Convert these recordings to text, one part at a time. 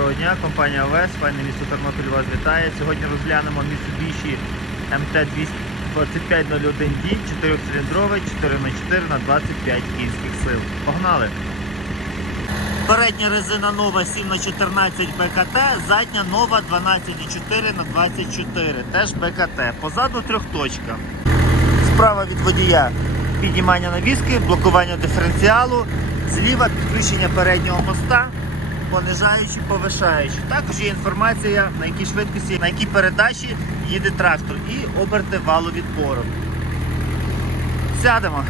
Доброго дня, компанія ОВС, файне місто Тернопіль вас вітає. Сьогодні розглянемо Mitsubishi MT-2501D, 4-циліндровий, 4х4 на 25 кінських сил. Погнали! Передня резина нова 7х14 БКТ, задня нова 12,4 на 24 теж БКТ. Позаду трьохточка. Справа від водія піднімання навіски, блокування диференціалу, зліва підключення переднього моста, понижаючи, повишаючи. Також є інформація, на якій швидкості, на якій передачі їде трактор і оберти валу відбору. Сядемо.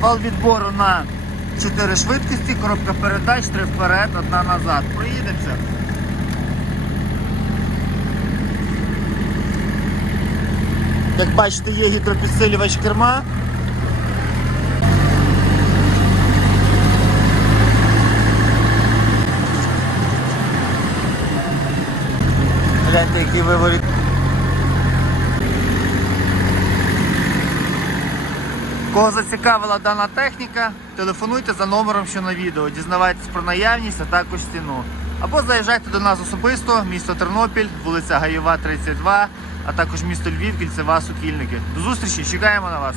Вал відбору на 4 швидкості, коробка передач, 3 вперед, одна назад. Проїдемося. Як бачите, є гідропідсилювач керма. Гляньте, який виворіт. Кого зацікавила дана техніка, телефонуйте за номером, що на відео, дізнавайтесь про наявність, а також ціну. Або заїжджайте до нас особисто, місто Тернопіль, вулиця Гаєва, 32, а також місто Львів, Кільцева, Сокільники. До зустрічі, чекаємо на вас.